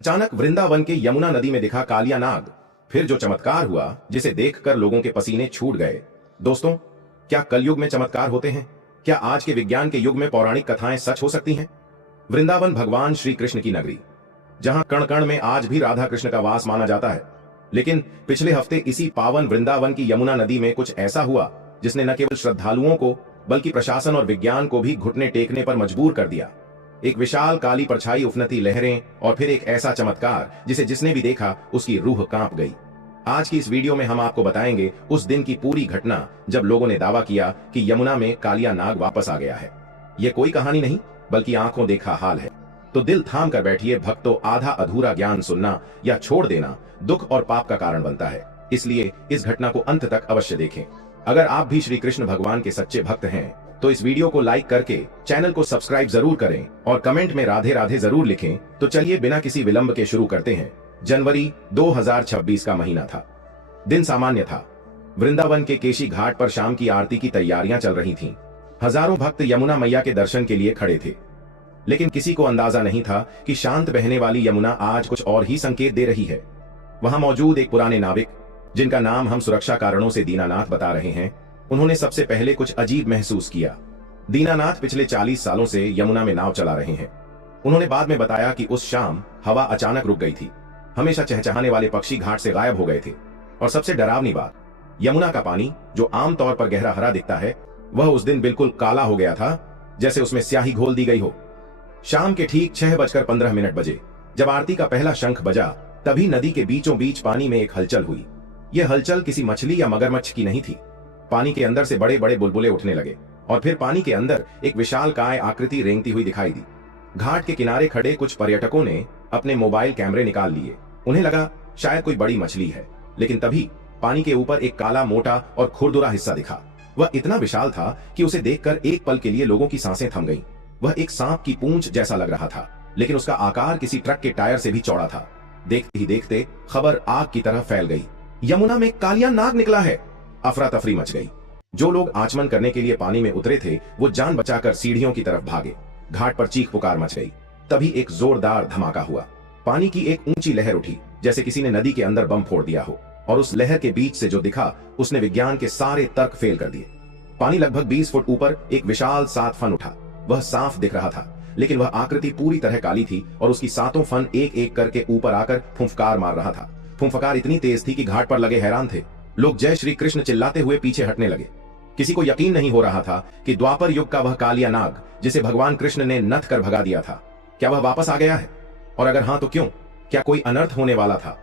अचानक वृंदावन के यमुना नदी में दिखा कालिया नाग। फिर जो चमत्कार हुआ जिसे देखकर लोगों के पसीने छूट गए। दोस्तों, क्या कलयुग में चमत्कार होते हैं? क्या आज के विज्ञान के युग में पौराणिक कथाएं सच हो सकती हैं? वृंदावन भगवान श्री कृष्ण की नगरी, जहां कण कण में आज भी राधा कृष्ण का वास माना जाता है। लेकिन पिछले हफ्ते इसी पावन वृंदावन की यमुना नदी में कुछ ऐसा हुआ जिसने न केवल श्रद्धालुओं को बल्कि प्रशासन और विज्ञान को भी घुटने टेकने पर मजबूर कर दिया। एक विशाल काली परछाई, उफनती लहरें और फिर एक ऐसा चमत्कार जिसे जिसने भी देखा उसकी रूह कांप गई। आज की इस वीडियो में हम आपको बताएंगे उस दिन की पूरी घटना जब लोगों ने दावा किया कि यमुना में कालिया नाग वापस आ गया है। यह कोई कहानी नहीं बल्कि आंखों देखा हाल है। तो दिल थाम कर बैठिए भक्तों, आधा अधूरा ज्ञान सुनना या छोड़ देना दुख और पाप का कारण बनता है, इसलिए इस घटना को अंत तक अवश्य देखें। अगर आप भी श्री कृष्ण भगवान के सच्चे भक्त हैं तो इस वीडियो को लाइक करके चैनल को सब्सक्राइब जरूर करें और कमेंट में राधे राधे जरूर लिखें। तो चलिए बिना किसी विलंब के शुरू करते हैं। जनवरी 2026 का महीना था। दिन सामान्य था। वृंदावन के केशी घाट पर शाम की आरती की तैयारियां चल रही थीं। हजारों भक्त यमुना मैया के दर्शन के लिए खड़े थे। लेकिन किसी को अंदाजा नहीं था कि शांत बहने वाली यमुना आज कुछ और ही संकेत दे रही है। वहां मौजूद एक पुराने नाविक, जिनका नाम हम सुरक्षा कारणों से दीनानाथ बता रहे हैं, उन्होंने सबसे पहले कुछ अजीब महसूस किया। दीनानाथ पिछले 40 सालों से यमुना में नाव चला रहे हैं। उन्होंने बाद में बताया कि उस शाम हवा अचानक रुक गई थी। हमेशा चहचहाने वाले पक्षी घाट से गायब हो गए थे और सबसे डरावनी बात, यमुना का पानी जो आमतौर पर गहरा हरा दिखता है, वह उस दिन बिल्कुल काला हो गया था, जैसे उसमें स्याही घोल दी गई हो। शाम के ठीक 6:15 बजे जब आरती का पहला शंख बजा, तभी नदी के बीचों बीच पानी में एक हलचल हुई। यह हलचल किसी मछली या मगरमच्छ की नहीं थी। पानी के अंदर से बड़े बड़े बुलबुले उठने लगे और फिर पानी के अंदर एक विशाल काय आकृति रेंगती हुई दिखाई दी। घाट के किनारे खड़े कुछ पर्यटकों ने अपने मोबाइल कैमरे निकाल लिए। उन्हें लगा शायद कोई बड़ी मछली है, लेकिन तभी पानी के ऊपर एक काला, मोटा और खुरदुरा हिस्सा दिखा। वह इतना विशाल था कि उसे देखकर एक पल के लिए लोगों की सांसें थम गईं। वह एक सांप की पूंछ जैसा लग रहा था, लेकिन उसका आकार किसी ट्रक के टायर से भी चौड़ा था। देखते ही देखते खबर आग की तरह फैल गई। यमुना में कालिया नाग निकला है। अफरा तफरी मच गई। जो लोग आचमन करने के लिए पानी में उतरे थे वो जान बचाकर सीढ़ियों की तरफ भागे। घाट पर चीख पुकार मच गई। तभी एक जोरदार धमाका हुआ। पानी की एक ऊंची लहर उठी, जैसे किसी ने नदी के अंदर बम फोड़ दिया हो, और उस लहर के बीच से जो दिखा उसने विज्ञान के सारे तर्क फेल कर दिए। पानी लगभग 20 फुट ऊपर एक विशाल 7 फन उठा। वह साफ दिख रहा था, लेकिन वह आकृति पूरी तरह काली थी और उसकी 7 फन एक एक करके ऊपर आकर फुंफकार मार रहा था। फुंफकार इतनी तेज थी कि घाट पर लगे हैरान थे। लोग जय श्री कृष्ण चिल्लाते हुए पीछे हटने लगे। किसी को यकीन नहीं हो रहा था कि द्वापर युग का वह कालिया नाग, जिसे भगवान कृष्ण ने नथ कर भगा दिया था, क्या वह वापस आ गया है? और अगर हां तो क्यों? क्या कोई अनर्थ होने वाला था?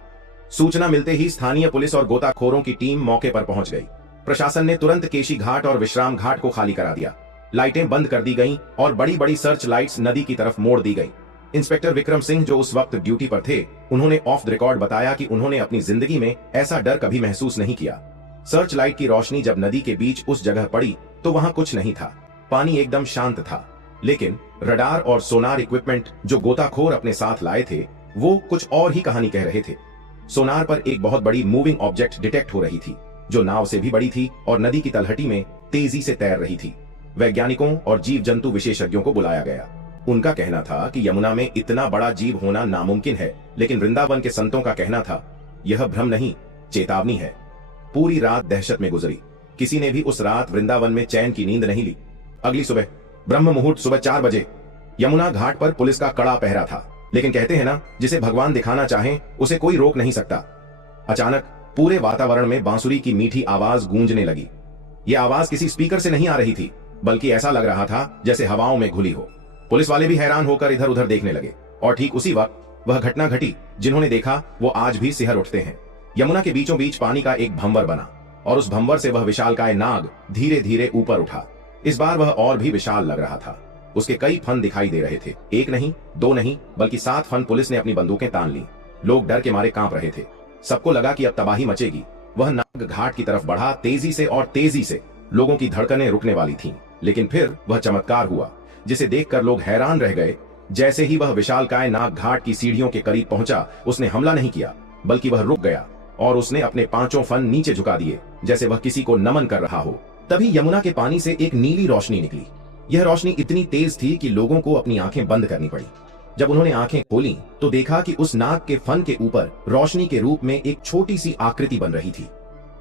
सूचना मिलते ही स्थानीय पुलिस और गोताखोरों की टीम मौके पर पहुंच गई। प्रशासन ने तुरंत केशी घाट और विश्राम घाट को खाली करा दिया। लाइटें बंद कर दी गईं और बड़ी बड़ी सर्च लाइट्स नदी की तरफ मोड़ दी गईं। इंस्पेक्टर विक्रम सिंह, जो उस वक्त ड्यूटी पर थे, उन्होंने ऑफ द रिकॉर्ड बताया कि उन्होंने अपनी जिंदगी में ऐसा डर कभी महसूस नहीं किया। सर्च लाइट की रोशनी जब नदी के बीच उस जगह पड़ी तो वहां कुछ नहीं था। पानी एकदम शांत था, लेकिन रडार और सोनार इक्विपमेंट जो गोताखोर अपने साथ लाए थे वो कुछ और ही कहानी कह रहे थे। सोनार पर एक बहुत बड़ी मूविंग ऑब्जेक्ट डिटेक्ट हो रही थी, जो नाव से भी बड़ी थी और नदी की तलहटी में तेजी से तैर रही थी। वैज्ञानिकों और जीव जंतु विशेषज्ञों को बुलाया गया। उनका कहना था कि यमुना में इतना बड़ा जीव होना नामुमकिन है, लेकिन वृंदावन के संतों का कहना था यह भ्रम नहीं, चेतावनी है। पूरी रात दहशत में गुजरी। किसी ने भी उस रात वृंदावन में चैन की नींद नहीं ली। अगली सुबह ब्रह्म मुहूर्त सुबह 4 बजे यमुना घाट पर पुलिस का कड़ा पहरा था। लेकिन कहते हैं ना, जिसे भगवान दिखाना चाहे उसे कोई रोक नहीं सकता। अचानक पूरे वातावरण में बांसुरी की मीठी आवाज गूंजने लगी। यह आवाज किसी स्पीकर से नहीं आ रही थी, बल्कि ऐसा लग रहा था जैसे हवाओं में घुली हो। पुलिस वाले भी हैरान होकर इधर उधर देखने लगे और ठीक उसी वक्त वह घटना घटी जिन्होंने देखा वो आज भी सिहर उठते हैं। यमुना के बीचों बीच पानी का एक भंवर बना और उस भंवर से वह विशालकाय नाग धीरे धीरे ऊपर उठा। इस बार वह और भी विशाल लग रहा था। उसके कई फन दिखाई दे रहे थे। 1 नहीं, 2 नहीं, बल्कि 7 फन। पुलिस ने अपनी बंदूकें तान ली। लोग डर के मारे कांप रहे थे। सबको लगा कि अब तबाही मचेगी। वह नाग घाट की तरफ बढ़ा, तेजी से और तेजी से। लोगों की धड़कनें रुकने वाली थीं, लेकिन फिर वह चमत्कार हुआ जिसे देखकर लोग हैरान रह गए। जैसे ही वह विशालकाय नाग घाट की सीढ़ियों के करीब पहुंचा, उसने हमला नहीं किया, बल्कि वह रुक गया और उसने अपने 5 फन नीचे झुका दिए, जैसे वह किसी को नमन कर रहा हो। तभी यमुना के पानी से एक नीली रोशनी निकली। यह रोशनी इतनी तेज थी कि लोगों को अपनी आंखें बंद करनी पड़ी। जब उन्होंने आंखें खोली तो देखा कि उस नाग के फन के ऊपर रोशनी के रूप में एक छोटी सी आकृति बन रही थी।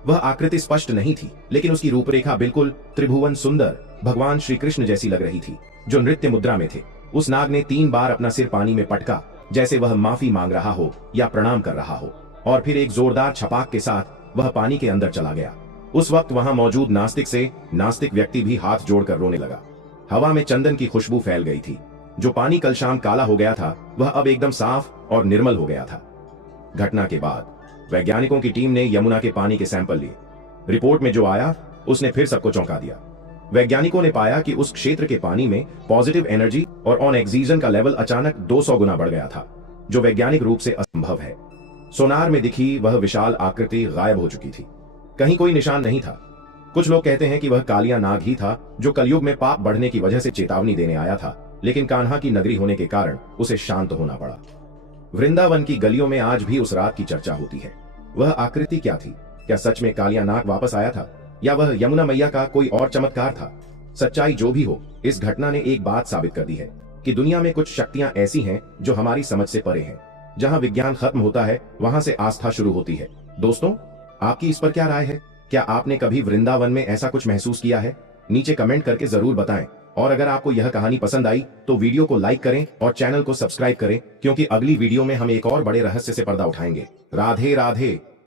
वह आकृति स्पष्ट नहीं थी, लेकिन उसकी रूपरेखा बिल्कुल त्रिभुवन सुंदर भगवान श्री कृष्ण जैसी लग रही थी, जो नृत्य मुद्रा में थे। उस नाग ने 3 बार अपना सिर पानी में पटका, जैसे वह माफी मांग रहा हो या प्रणाम कर रहा हो, और फिर एक जोरदार छपाक के साथ वह पानी के अंदर चला गया। उस वक्त वहां मौजूद नास्तिक से नास्तिक व्यक्ति भी हाथ जोड़कर रोने लगा। हवा में चंदन की खुशबू फैल गई थी। जो पानी कल शाम काला हो गया था, वह अब एकदम साफ और निर्मल हो गया था। घटना के बाद वैज्ञानिकों की टीम ने यमुना के पानी के सैंपल लिए। रिपोर्ट में जो आया उसने फिर सबको चौंका दिया। वैज्ञानिकों ने पाया कि उस क्षेत्र के पानी में पॉजिटिव एनर्जी और ऑन ऑक्सीजन का लेवल अचानक 200 गुना बढ़ गया था, जो वैज्ञानिक रूप से असंभव है। सोनार में दिखी वह विशाल आकृति गायब हो चुकी थी। कहीं कोई निशान नहीं था। कुछ लोग कहते हैं कि वह कालिया नाग ही था, जो कलयुग में पाप बढ़ने की वजह से चेतावनी देने आया था, लेकिन कान्हा की नगरी होने के कारण उसे शांत होना पड़ा। वृंदावन की गलियों में आज भी उस रात की चर्चा होती है। वह आकृति क्या थी? क्या सच में कालिया नाग वापस आया था, या वह यमुना मैया का कोई और चमत्कार था? सच्चाई जो भी हो, इस घटना ने एक बात साबित कर दी है कि दुनिया में कुछ शक्तियां ऐसी हैं जो हमारी समझ से परे हैं। जहां विज्ञान खत्म होता है, वहां से आस्था शुरू होती है। दोस्तों, आपकी इस पर क्या राय है? क्या आपने कभी वृंदावन में ऐसा कुछ महसूस किया है? नीचे कमेंट करके जरूर बताएं। और अगर आपको यह कहानी पसंद आई तो वीडियो को लाइक करें और चैनल को सब्सक्राइब करें, क्योंकि अगली वीडियो में हम एक और बड़े रहस्य से पर्दा उठाएंगे। राधे राधे।